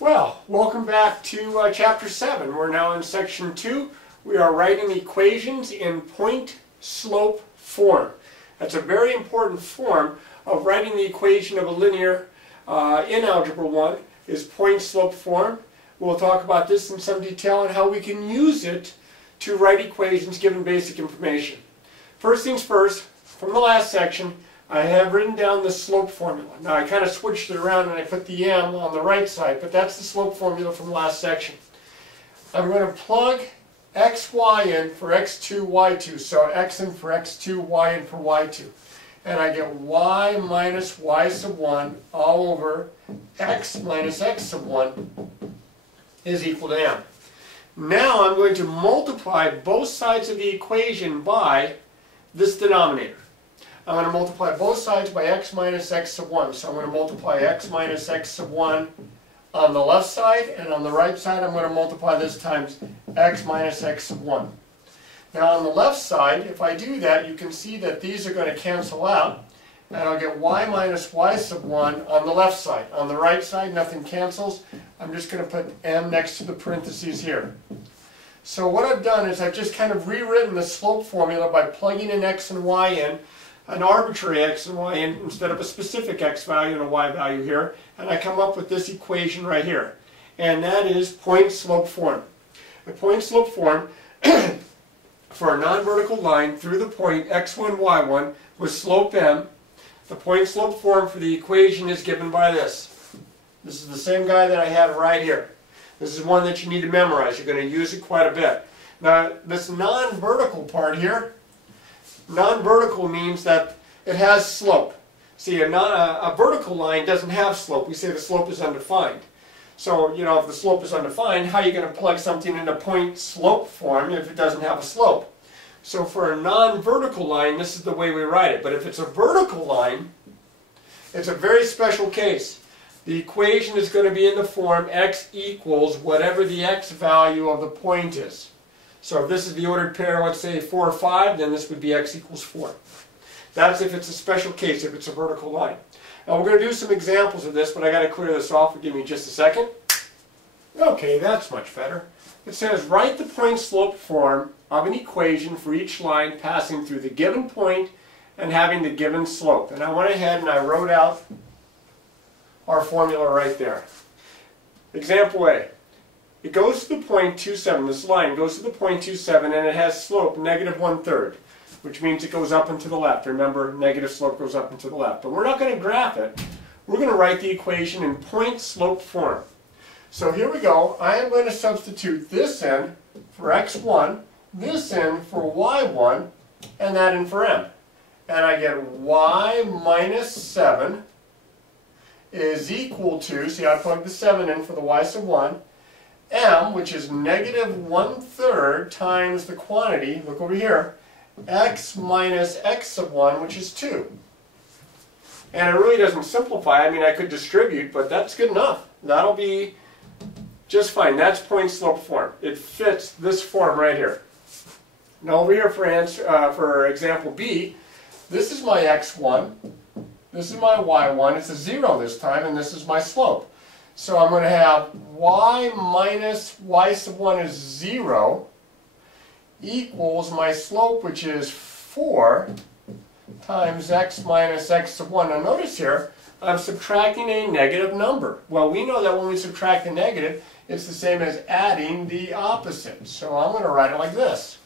Well, welcome back to Chapter 7. We're now in Section 2. We are writing equations in point-slope form. That's a very important form of writing the equation of a linear in Algebra 1 is point-slope form. We'll talk about this in some detail and how we can use it to write equations given basic information. First things first, from the last section, I have written down the slope formula. Now I kind of switched it around and I put the m on the right side, but that's the slope formula from the last section. I'm going to plug x, y in for x2, y2. So x in for x2, y in for y2. And I get y minus y sub 1 all over x minus x sub 1 is equal to m. Now I'm going to multiply both sides of the equation by this denominator. I'm going to multiply both sides by x minus x sub 1. So I'm going to multiply x minus x sub 1 on the left side, and on the right side I'm going to multiply this times x minus x sub 1. Now on the left side, if I do that, you can see that these are going to cancel out, and I'll get y minus y sub 1 on the left side. On the right side, nothing cancels. I'm just going to put m next to the parentheses here. So what I've done is I've just kind of rewritten the slope formula by plugging in x and y in, an arbitrary x and y in instead of a specific x value and a y value here, and I come up with this equation right here. And that is point-slope form. The point-slope form for a non-vertical line through the point x1, y1 with slope m, the point-slope form for the equation is given by this. This is the same guy that I have right here. This is one that you need to memorize. You're going to use it quite a bit. Now, this non-vertical part here, non-vertical means that it has slope. See, a vertical line doesn't have slope. We say the slope is undefined. So, you know, if the slope is undefined, how are you going to plug something into point-slope form if it doesn't have a slope? So for a non-vertical line, this is the way we write it. But if it's a vertical line, it's a very special case. The equation is going to be in the form x equals whatever the x value of the point is. So if this is the ordered pair, let's say 4 or 5, then this would be x equals 4. That's if it's a special case, if it's a vertical line. Now we're going to do some examples of this, but I got to clear this off. Give me just a second. Okay, that's much better. It says write the point-slope form of an equation for each line passing through the given point and having the given slope. And I went ahead and I wrote out our formula right there. Example A. It goes to the point 2, 7. This line goes to the point 2, 7, and it has slope negative 1/3, which means it goes up and to the left. Remember, negative slope goes up and to the left. But we're not going to graph it. We're going to write the equation in point-slope form. So here we go. I am going to substitute this in for x1, this in for y1, and that in for m. And I get y minus 7 is equal to, see I plugged the 7 in for the y sub 1, m, which is negative 1/3 times the quantity, look over here, x minus x sub 1, which is 2. And it really doesn't simplify. I mean, I could distribute, but that's good enough. That'll be just fine. That's point-slope form. It fits this form right here. Now over here for example B, this is my x1, this is my y1, it's a 0 this time, and this is my slope. So I'm going to have y minus y sub 1 is 0 equals my slope, which is 4 times x minus x sub 1. Now notice here, I'm subtracting a negative number. Well, we know that when we subtract a negative, it's the same as adding the opposite. So I'm going to write it like this.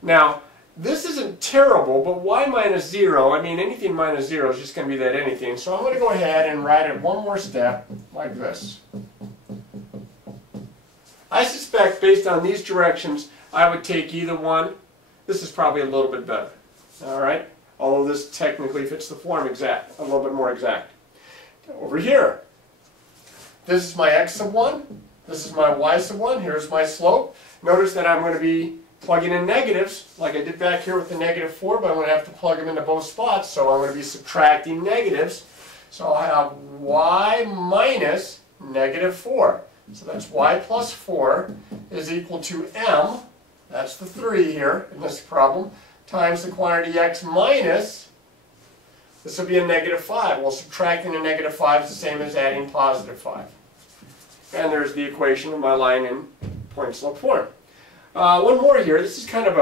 Now, this isn't terrible, but y minus 0, I mean anything minus 0 is just going to be that anything. So I'm going to go ahead and write it one more step like this. I suspect based on these directions I would take either one. This is probably a little bit better. Alright? Although this technically fits the form exact, a little bit more exact. Over here, this is my x sub 1, this is my y sub 1, here's my slope. Notice that I'm going to be plugging in negatives, like I did back here with the negative 4, but I'm going to have to plug them into both spots, so I'm going to be subtracting negatives. So I'll have y minus negative 4. So that's y plus 4 is equal to m, that's the 3 here in this problem, times the quantity x minus, this will be a negative 5. Well, subtracting a negative 5 is the same as adding positive 5. And there's the equation of my line in point-slope form. One more here. This is kind of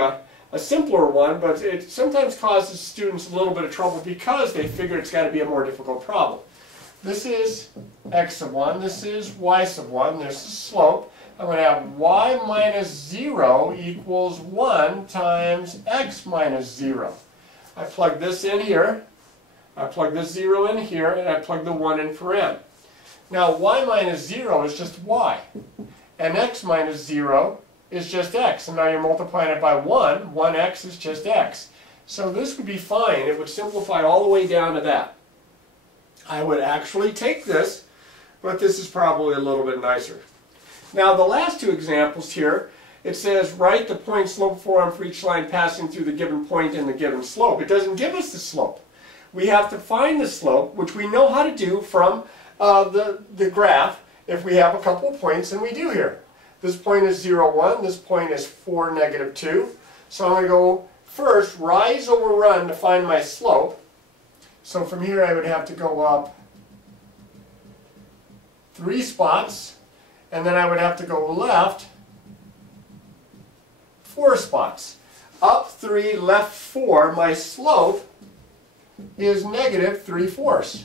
a simpler one, but it sometimes causes students a little bit of trouble because they figure it's got to be a more difficult problem. This is x sub 1, this is y sub 1, there's the slope. I'm going to have y minus 0 equals 1 times x minus 0. I plug this in here, I plug this 0 in here, and I plug the 1 in for m. Now y minus 0 is just y, and x minus 0 is just x. And now you're multiplying it by 1, 1x is just x. So this would be fine. It would simplify all the way down to that. I would actually take this, but this is probably a little bit nicer. Now the last two examples here, it says write the point-slope form for each line passing through the given point and the given slope. It doesn't give us the slope. We have to find the slope, which we know how to do from the graph if we have a couple of points, and we do here. This point is 0, 1. This point is 4, negative 2. So I'm going to go first rise over run to find my slope. So from here I would have to go up 3 spots, and then I would have to go left 4 spots. Up 3, left 4, my slope is negative 3/4.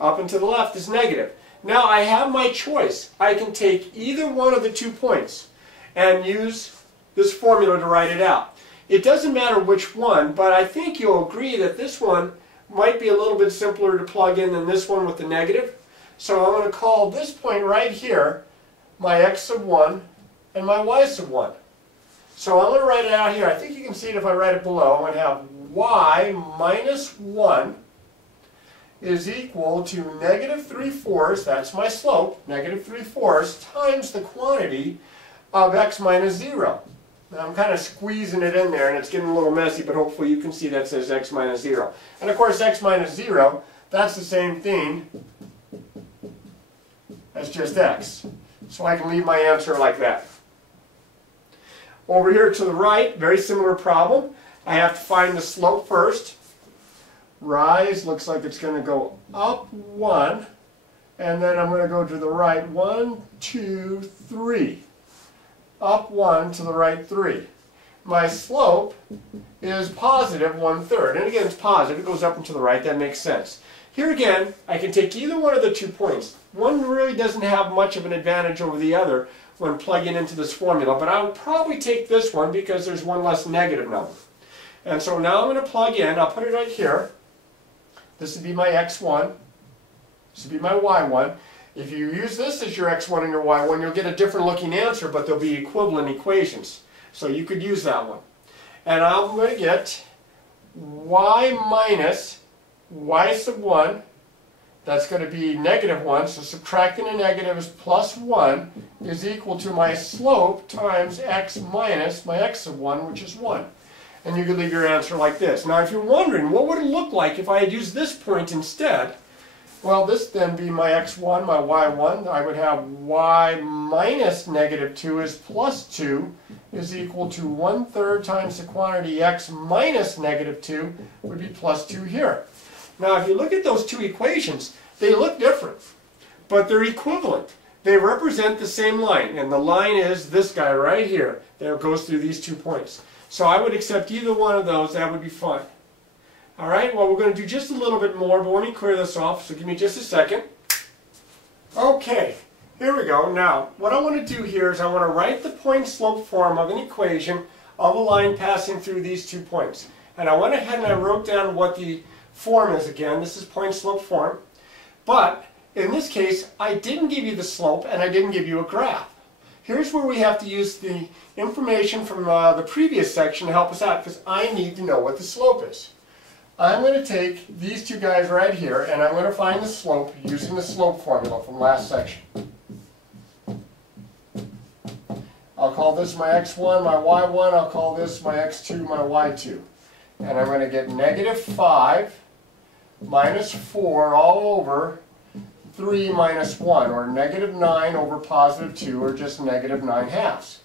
Up and to the left is negative. Now I have my choice. I can take either one of the 2 points and use this formula to write it out. It doesn't matter which one, but I think you'll agree that this one might be a little bit simpler to plug in than this one with the negative. So I'm going to call this point right here my x sub 1 and my y sub 1. So I'm going to write it out here. I think you can see it if I write it below. I'm going to have y minus 1 is equal to negative 3/4, that's my slope, negative 3/4 times the quantity of x minus 0. Now I'm kind of squeezing it in there and it's getting a little messy, but hopefully you can see that says x minus 0. And of course x minus 0, that's the same thing as just x. So I can leave my answer like that. Over here to the right, very similar problem. I have to find the slope first. Rise looks like it's going to go up 1, and then I'm going to go to the right 1, 2, 3. Up 1 to the right 3. My slope is positive 1/3. And again, it's positive. It goes up and to the right. That makes sense. Here again, I can take either one of the 2 points. One really doesn't have much of an advantage over the other when plugging into this formula, but I would probably take this one because there's one less negative number. And so now I'm going to plug in. I'll put it right here. This would be my x1. This would be my y1. If you use this as your x1 and your y1, you'll get a different looking answer, but they'll be equivalent equations. So you could use that one. And I'm going to get y minus y sub 1. That's going to be negative 1. So subtracting a negative is plus 1 is equal to my slope times x minus my x sub 1, which is 1. And you could leave your answer like this. Now if you're wondering, what would it look like if I had used this point instead? Well, this then be my x1, my y1. I would have y minus negative 2 is plus 2 is equal to 1/3 times the quantity x minus negative 2 would be plus 2 here. Now if you look at those 2 equations, they look different, but they're equivalent. They represent the same line, and the line is this guy right here that goes through these 2 points. So I would accept either one of those. That would be fine. All right, well, we're going to do just a little bit more, but let me clear this off, so give me just a second. Okay, here we go. Now, what I want to do here is I want to write the point-slope form of an equation of a line passing through these 2 points. And I went ahead and I wrote down what the form is again. This is point-slope form. But in this case, I didn't give you the slope and I didn't give you a graph. Here's where we have to use the information from the previous section to help us out, because I need to know what the slope is. I'm going to take these 2 guys right here and I'm going to find the slope using the slope formula from last section. I'll call this my x1, my y1, I'll call this my x2, my y2. And I'm going to get negative 5 minus 4 all over 3 minus 1, or negative 9 over positive 2, or just negative 9/2.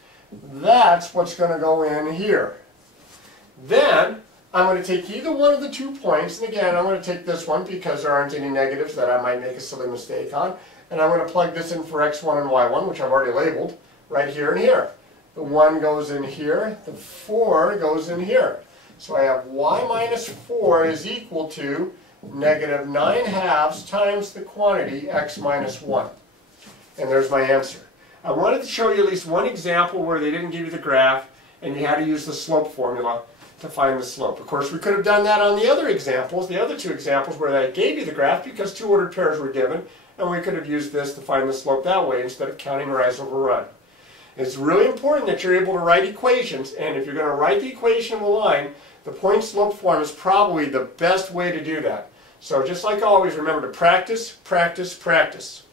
That's what's going to go in here. Then I'm going to take either one of the 2 points, and again, I'm going to take this one because there aren't any negatives that I might make a silly mistake on, and I'm going to plug this in for x1 and y1, which I've already labeled, right here and here. The 1 goes in here, the 4 goes in here. So I have y minus 4 is equal to negative 9/2 times the quantity x minus 1. And there's my answer. I wanted to show you at least one example where they didn't give you the graph and you had to use the slope formula to find the slope. Of course, we could have done that on the other examples, the other 2 examples where they gave you the graph because 2 ordered pairs were given, and we could have used this to find the slope that way instead of counting rise over run. It's really important that you're able to write equations, and if you're going to write the equation of a line, the point-slope form is probably the best way to do that. So just like always, remember to practice, practice, practice.